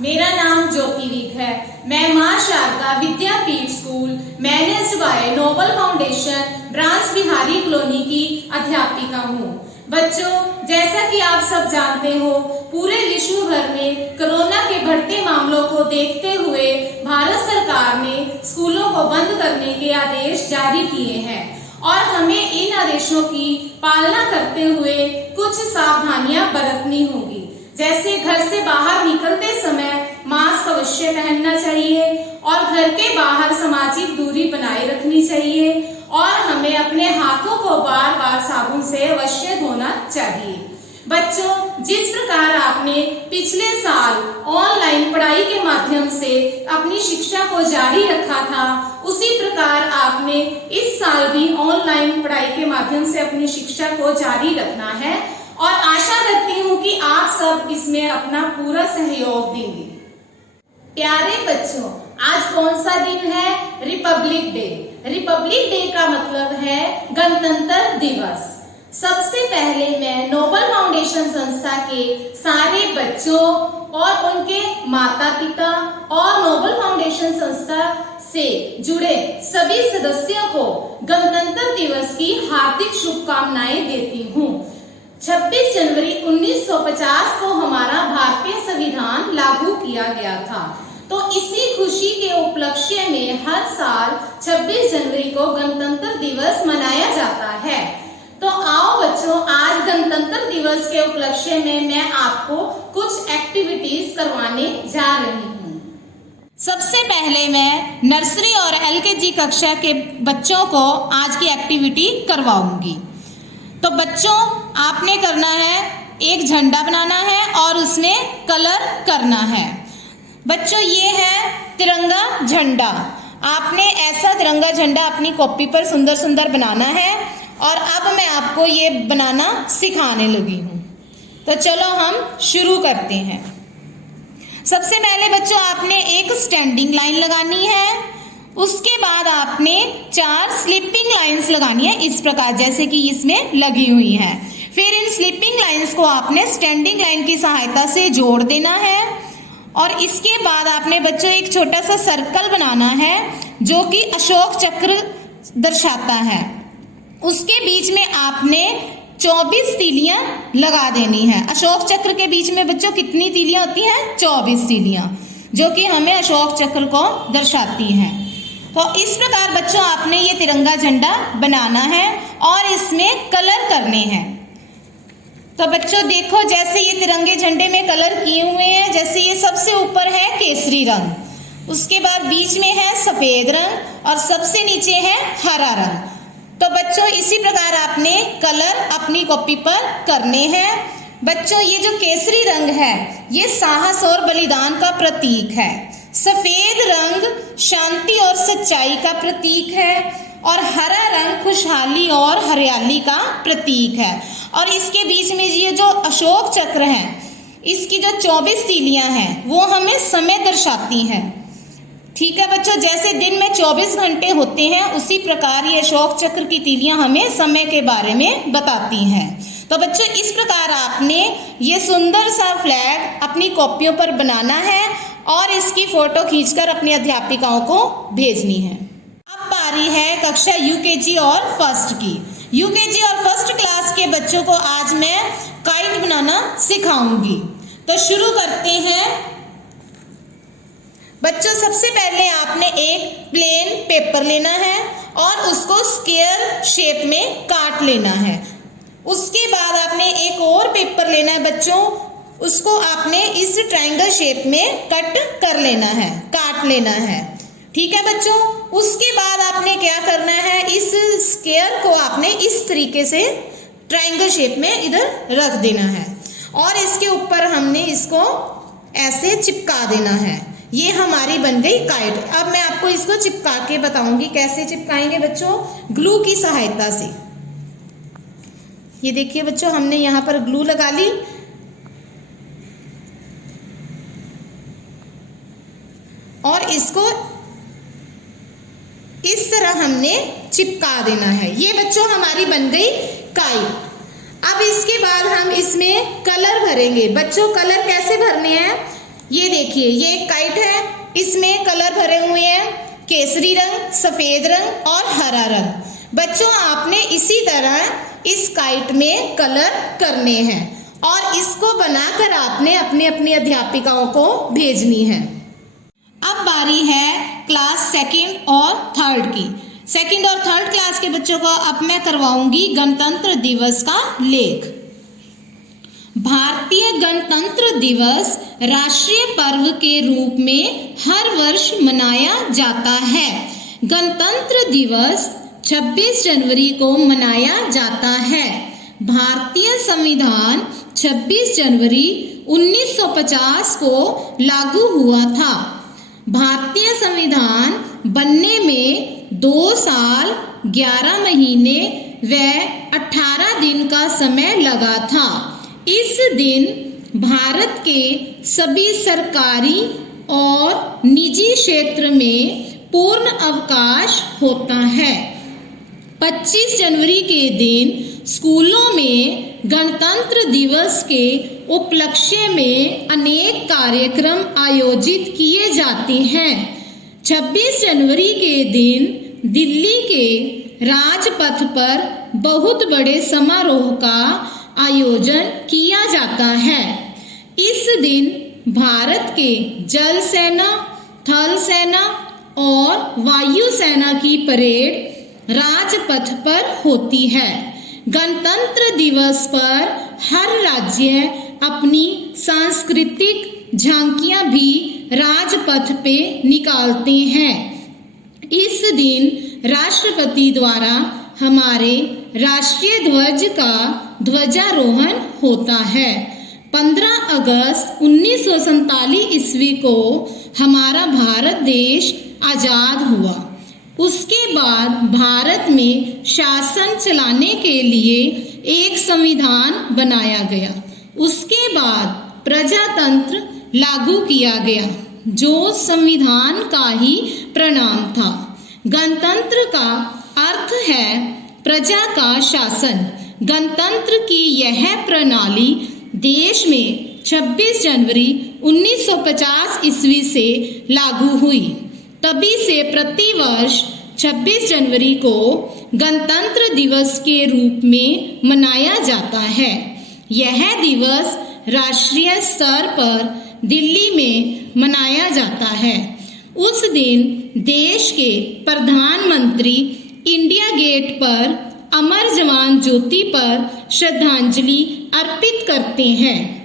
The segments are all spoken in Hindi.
मेरा नाम ज्योति विक है। मैं Maa Sharda Vidyapeeth school managed by Noble foundation branch Bihari colony की अध्यापिका हूँ। बच्चों, जैसा कि आप सब जानते हो, पूरे विश्व भर में कोरोना के बढ़ते मामलों को देखते हुए भारत सरकार ने स्कूलों को बंद करने के आदेश जारी किए हैं और हमें इन आदेशों की पालना करते हुए कुछ सावधानियां बरतनी होगी। जैसे घर से बाहर निकलते समय मास्क अवश्य पहनना चाहिए और घर के बाहर सामाजिक दूरी बनाए रखनी चाहिए और हमें अपने हाथों को बार बार साबुन से अवश्य धोना चाहिए। बच्चों, जिस प्रकार आपने पिछले साल ऑनलाइन पढ़ाई के माध्यम से अपनी शिक्षा को जारी रखा था, उसी प्रकार आपने इस साल भी ऑनलाइन पढ़ाई के माध्यम से अपनी शिक्षा को जारी रखना है और आशा करती हूँ कि आप सब इसमें अपना पूरा सहयोग देंगे। प्यारे बच्चों, आज कौन सा दिन है? Republic day. रिपब्लिक डे का मतलब है गणतंत्र दिवस। सबसे पहले मैं नोबल फाउंडेशन संस्था के सारे बच्चों और उनके माता पिता और नोबल फाउंडेशन संस्था से जुड़े सभी सदस्यों को गणतंत्र दिवस की हार्दिक शुभकामनाएं देती हूँ। 26 जनवरी 1950 को हमारा भारतीय संविधान लागू किया गया था, तो इसी खुशी के उपलक्ष्य में हर साल 26 जनवरी को गणतंत्र दिवस मनाया जाता है। तो आओ बच्चों, आज गणतंत्र दिवस के उपलक्ष्य में मैं आपको कुछ एक्टिविटीज करवाने जा रही हूँ। सबसे पहले मैं नर्सरी और एलकेजी कक्षा के बच्चों को आज की एक्टिविटी करवाऊंगी। तो बच्चों, आपने करना है, एक झंडा बनाना है और उसमें कलर करना है। बच्चों, ये है तिरंगा झंडा। आपने ऐसा तिरंगा झंडा अपनी कॉपी पर सुंदर सुंदर बनाना है और अब मैं आपको ये बनाना सिखाने लगी हूँ। तो चलो हम शुरू करते हैं। सबसे पहले बच्चों, आपने एक स्टैंडिंग लाइन लगानी है। उसके बाद आपने 4 स्लीपिंग लाइंस लगानी है, इस प्रकार जैसे कि इसमें लगी हुई है। फिर इन स्लीपिंग लाइंस को आपने स्टैंडिंग लाइन की सहायता से जोड़ देना है और इसके बाद आपने बच्चों एक छोटा सा सर्कल बनाना है जो कि अशोक चक्र दर्शाता है। उसके बीच में आपने 24 तीलियां लगा देनी है। अशोक चक्र के बीच में बच्चों कितनी तीलियां होती हैं? 24 तीलियां, जो कि हमें अशोक चक्र को दर्शाती हैं। तो इस प्रकार बच्चों आपने ये तिरंगा झंडा बनाना है और इसमें कलर करने हैं। तो बच्चों देखो, जैसे ये तिरंगे झंडे में कलर किए हुए हैं, जैसे ये सबसे ऊपर है केसरी रंग, उसके बाद बीच में है सफेद रंग और सबसे नीचे है हरा रंग। तो बच्चों इसी प्रकार आपने कलर अपनी कॉपी पर करने हैं। बच्चों, ये जो केसरी रंग है ये साहस और बलिदान का प्रतीक है। सफेद रंग शांति और सच्चाई का प्रतीक है और हरा रंग खुशहाली और हरियाली का प्रतीक है। और इसके बीच में ये जो अशोक चक्र है, इसकी जो 24 तीलियां हैं वो हमें समय दर्शाती हैं। ठीक है बच्चों, जैसे दिन में 24 घंटे होते हैं, उसी प्रकार ये अशोक चक्र की तीलियां हमें समय के बारे में बताती हैं। तो बच्चों इस प्रकार आपने ये सुंदर सा फ्लैग अपनी कॉपियों पर बनाना है और इसकी फोटो खींचकर अपनी अध्यापिकाओं को भेजनी है। अब बारी है कक्षा यूकेजी और फर्स्ट की। यूकेजी और फर्स्ट क्लास के बच्चों को आज मैं काइट बनाना सिखाऊंगी। तो शुरू करते हैं। बच्चों, सबसे पहले आपने एक प्लेन पेपर लेना है और उसको स्क्वायर शेप में काट लेना है। उसके बाद आपने एक और पेपर लेना है बच्चों, उसको आपने इस ट्रायंगल शेप में कट कर लेना है, काट लेना है। ठीक है बच्चों, उसके बाद आपने क्या करना है, इस स्क्वायर को आपने इस तरीके से ट्रायंगल शेप में इधर रख देना है और इसके ऊपर हमने इसको ऐसे चिपका देना है। ये हमारी बन गई काइट। अब मैं आपको इसको चिपका के बताऊंगी कैसे चिपकाएंगे बच्चों, ग्लू की सहायता से। ये देखिए बच्चों, हमने यहाँ पर ग्लू लगा ली और इसको इस तरह हमने चिपका देना है। ये बच्चों हमारी बन गई काइट। अब इसके बाद हम इसमें कलर भरेंगे। बच्चों कलर कैसे भरने हैं, ये देखिए, ये एक काइट है, इसमें कलर भरे हुए हैं, केसरी रंग, सफेद रंग और हरा रंग। बच्चों आपने इसी तरह इस काइट में कलर करने हैं और इसको बनाकर आपने अपने अपनी अध्यापिकाओं को भेजनी है। अब बारी है क्लास सेकंड और थर्ड की। सेकंड और थर्ड क्लास के बच्चों को अब मैं करवाऊंगी गणतंत्र दिवस का लेख। भारतीय गणतंत्र दिवस राष्ट्रीय पर्व के रूप में हर वर्ष मनाया जाता है। गणतंत्र दिवस 26 जनवरी को मनाया जाता है। भारतीय संविधान 26 जनवरी 1950 को लागू हुआ था। भारतीय संविधान बनने में 2 साल 11 महीने व 18 दिन का समय लगा था। इस दिन भारत के सभी सरकारी और निजी क्षेत्र में पूर्ण अवकाश होता है। 25 जनवरी के दिन स्कूलों में गणतंत्र दिवस के उपलक्ष्य में अनेक कार्यक्रम आयोजित किए जाते हैं। 26 जनवरी के दिन दिल्ली के राजपथ पर बहुत बड़े समारोह का आयोजन किया जाता है। इस दिन भारत के जल सेना, थल सेना और वायु सेना की परेड राजपथ पर होती है। गणतंत्र दिवस पर हर राज्य अपनी सांस्कृतिक झांकियां भी राजपथ पे निकालते हैं। इस दिन राष्ट्रपति द्वारा हमारे राष्ट्रीय ध्वज का ध्वजारोहण होता है। 15 अगस्त 1947 ईस्वी को हमारा भारत देश आजाद हुआ। उसके बाद भारत में शासन चलाने के लिए एक संविधान बनाया गया। उसके बाद प्रजातंत्र लागू किया गया, जो संविधान का ही परिणाम था। गणतंत्र का अर्थ है प्रजा का शासन। गणतंत्र की यह प्रणाली देश में 26 जनवरी 1950 ईस्वी से लागू हुई। तभी से प्रतिवर्ष 26 जनवरी को गणतंत्र दिवस के रूप में मनाया जाता है। यह दिवस राष्ट्रीय स्तर पर दिल्ली में मनाया जाता है। उस दिन देश के प्रधानमंत्री इंडिया गेट पर अमर जवान ज्योति पर श्रद्धांजलि अर्पित करते हैं।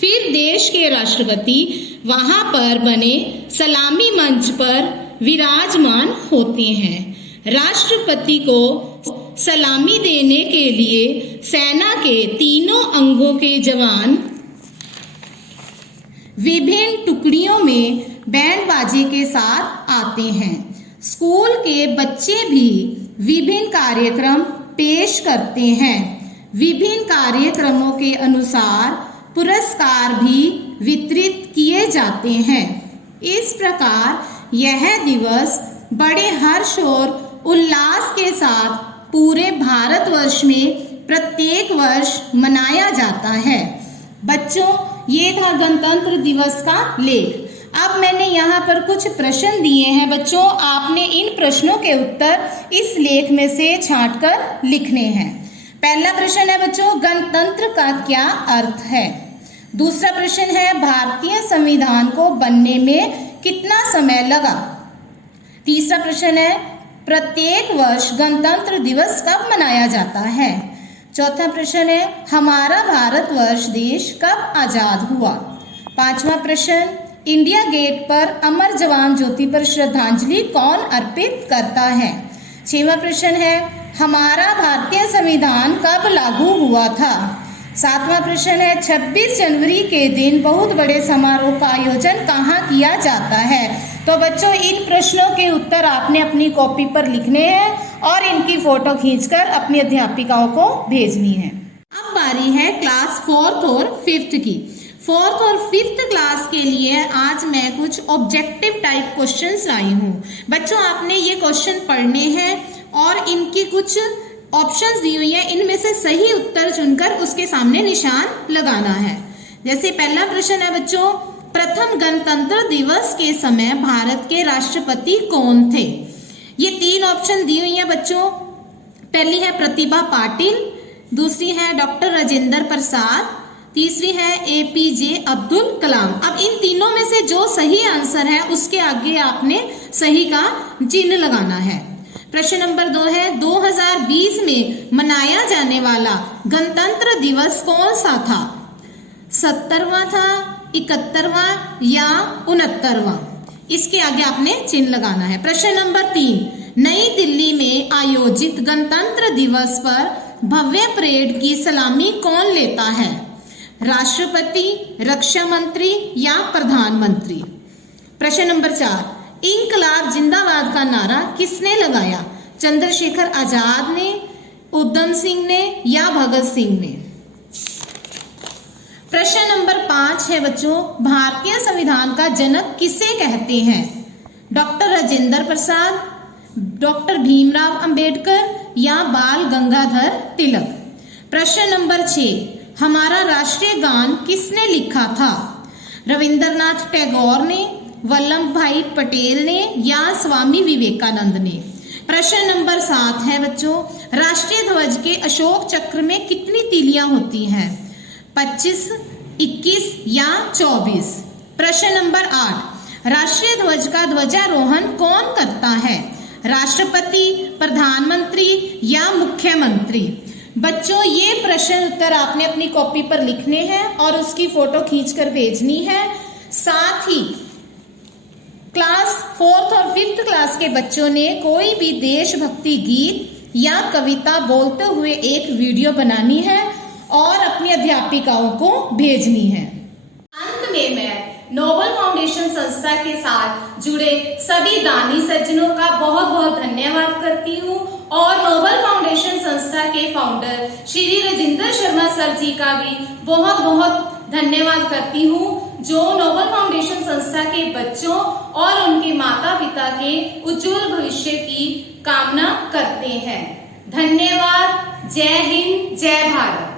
फिर देश के राष्ट्रपति वहां पर बने सलामी मंच पर विराजमान होते हैं। राष्ट्रपति को सलामी देने के लिए सेना के तीनों अंगों के जवान विभिन्न टुकड़ियों में बैंड बाजे के साथ आते हैं। स्कूल के बच्चे भी विभिन्न कार्यक्रम पेश करते हैं। विभिन्न कार्यक्रमों के अनुसार पुरस्कार भी वितरित किए जाते हैं। इस प्रकार यह दिवस बड़े हर्ष और उल्लास के साथ पूरे भारतवर्ष में प्रत्येक वर्ष मनाया जाता है। बच्चों, ये था गणतंत्र दिवस का लेख। अब मैंने यहाँ पर कुछ प्रश्न दिए हैं बच्चों, आपने इन प्रश्नों के उत्तर इस लेख में से छांटकर लिखने हैं। पहला प्रश्न है बच्चों, गणतंत्र का क्या अर्थ है? दूसरा प्रश्न है, भारतीय संविधान को बनने में कितना समय लगा? तीसरा प्रश्न है, प्रत्येक वर्ष गणतंत्र दिवस कब मनाया जाता है? चौथा प्रश्न है, हमारा भारतवर्ष देश कब आजाद हुआ? पांचवा प्रश्न, इंडिया गेट पर अमर जवान ज्योति पर श्रद्धांजलि कौन अर्पित करता है? छठवां प्रश्न है, हमारा भारतीय संविधान कब लागू हुआ था? सातवां प्रश्न है, 26 जनवरी के दिन बहुत बड़े समारोह का आयोजन कहाँ किया जाता है? तो बच्चों, इन प्रश्नों के उत्तर आपने अपनी कॉपी पर लिखने हैं और इनकी फोटो खींचकर अपनी अध्यापिकाओं को भेजनी है। अब बारी है क्लास 4th और 5th की। 4th और 5th क्लास के लिए आज मैं कुछ ऑब्जेक्टिव टाइप क्वेश्चंस लाई हूँ। बच्चों, आपने ये क्वेश्चन पढ़ने हैं और इनकी कुछ ऑप्शंस दी हुई है, इनमें से सही उत्तर चुनकर उसके सामने निशान लगाना है। जैसे पहला प्रश्न है बच्चों, प्रथम गणतंत्र दिवस के समय भारत के राष्ट्रपति कौन थे? ये 3 ऑप्शन दी हुई हैं बच्चों। पहली है प्रतिभा पाटिल, दूसरी है डॉक्टर राजेंद्र प्रसाद, तीसरी है एपीजे अब्दुल कलाम। अब इन तीनों में से जो सही आंसर है उसके आगे आपने सही का चिन्ह लगाना है। प्रश्न नंबर 2 है 2020 में मनाया जाने वाला गणतंत्र दिवस कौन सा था? 70वां था, 71वां या 69वां? इसके आगे आपने चिन्ह लगाना है। प्रश्न नंबर 3, नई दिल्ली में आयोजित गणतंत्र दिवस पर भव्य परेड की सलामी कौन लेता है? राष्ट्रपति, रक्षा मंत्री या प्रधानमंत्री? प्रश्न नंबर 4, इंकलाब जिंदाबाद का नारा किसने लगाया? चंद्रशेखर आजाद ने, उधम सिंह ने या भगत सिंह ने? प्रश्न नंबर 5 है बच्चों, भारतीय संविधान का जनक किसे कहते हैं? डॉक्टर राजेंद्र प्रसाद, डॉक्टर भीमराव अंबेडकर या बाल गंगाधर तिलक? प्रश्न नंबर 6, हमारा राष्ट्रीय गान किसने लिखा था? रविंद्रनाथ टैगोर ने, वल्लभ भाई पटेल ने या स्वामी विवेकानंद ने? प्रश्न नंबर 7 है बच्चों, राष्ट्रीय ध्वज के अशोक चक्र में कितनी तीलियां होती हैं? 25, 21 या 24? प्रश्न नंबर 8, राष्ट्रीय ध्वज का ध्वजारोहण कौन करता है? राष्ट्रपति, प्रधानमंत्री या मुख्यमंत्री? बच्चों ये प्रश्न उत्तर आपने अपनी कॉपी पर लिखने हैं और उसकी फोटो खींचकर भेजनी है। साथ ही क्लास 4th और 5th क्लास के बच्चों ने कोई भी देशभक्ति गीत या कविता बोलते हुए एक वीडियो बनानी है और अपनी अध्यापिकाओं को भेजनी है। अंत में मैं नोबल फाउंडेशन संस्था के साथ जुड़े सभी दानी सज्जनों का बहुत बहुत धन्यवाद करती हूँ और नोबल फाउंडेशन संस्था के फाउंडर श्री राजेंद्र शर्मा सर जी का भी बहुत बहुत धन्यवाद करती हूँ, जो नोबल फाउंडेशन संस्था के बच्चों और उनके माता पिता के उज्जवल भविष्य की कामना करते हैं। धन्यवाद। जय हिंद, जय भारत।